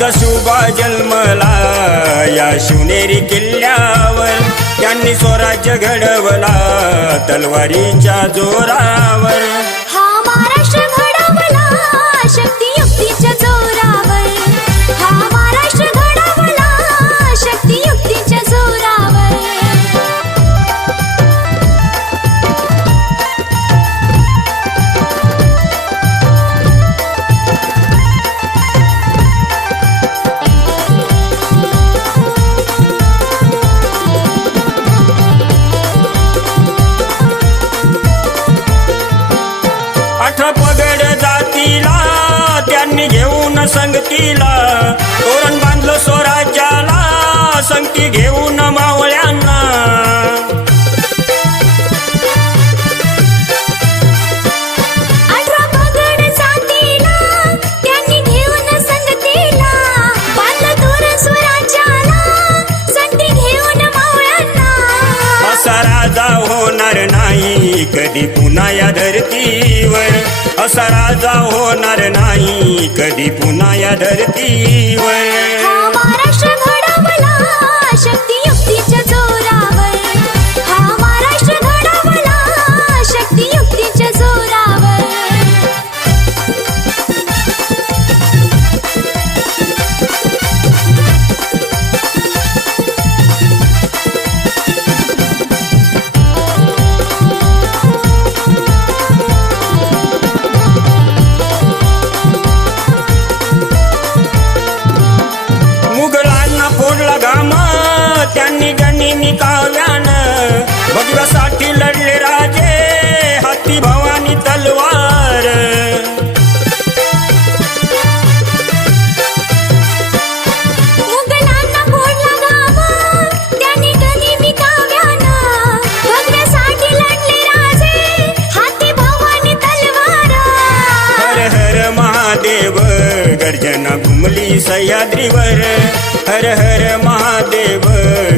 राजा शुभा जन्मला या शिवनेरी किल्ल्यावर, त्यांनी स्वराज्य घडवला तलवारीच्या जोरावर। हा महाराष्ट्र घडवला शक्ती युक्तीच्या जोरावर, हा महाराष्ट्र घडवला शक्ती युक्तीच्या जोरावर। पगड जातीला त्यांनी घेऊन संगतीला, तोरण बांधलं स्वराज्याला संगती घेऊन मावळ्यांना। पगड जातीला त्यांनी घेऊन संगतीला, बांधलं तोरण स्वराज्याला संगती घेऊन मावळ्यांना। असा राजा होणार नाही कधी पुन्हा या धरतीवर, असा राजा होणार नाही कधी पुन्हा या धरतीवर। हा महाराष्ट्र घडवला शक्ती युक्तीच्या जोरावर, हा महाराष्ट्र घडवला शक्ती युक्तीच्या जोरावर। त्यांनी गनिमी काव्यानं भगव्यासाठी लढले राजे, हाती भवानी तलवार। मुघलांना फोडला घाम त्यांनी गनिमी काव्यानं, भगव्यासाठी लढले राजे, हाती भवानी तलवार। हर हर महादेव गर्जना घुमली सह्याद्रीवर, हर हर महादेव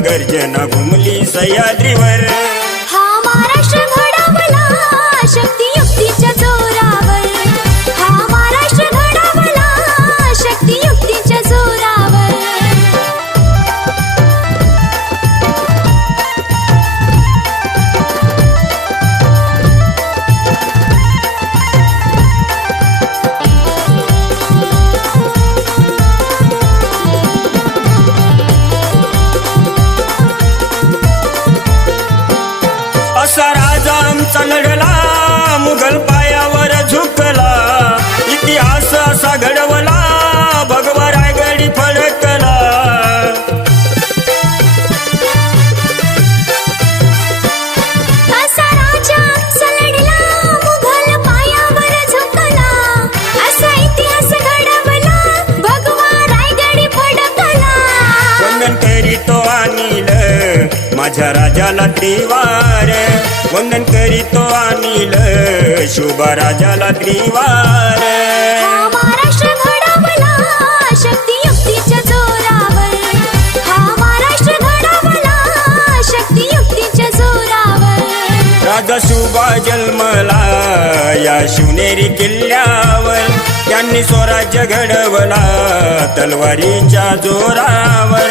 गर्जना घुमली सह्याद्रीवर। हा महाराष्ट्र घडवला शक्ती युक्तीच्या जोरावर, हा महाराष्ट्र घडवला शक्ती युक्तीच्या जोरावर। असा राजा आमचा लढला मुघल पायावर झुकला, इतिहास असा घडवला भगवा रायगडी फडकला। असा राजा आमचा लढला मुघल पायावर झुकला, असा इतिहास घडवला भगवा रायगडी फडकला। वंदन करीतो अनिल माझ्या राजाला त्रिवार, वंदन करीतो अनिल शुभा राजाला त्रिवार। हा महाराष्ट्र घडवला शक्ती युक्तीच्या जोरावर, हा महाराष्ट्र घडवला शक्ती युक्तीच्या जोरावर। राजा शुभा जन्मला या शिवनेरी किल्ल्यावर, त्यांनी स्वराज्य घडवला तलवारीच्या जोरावर।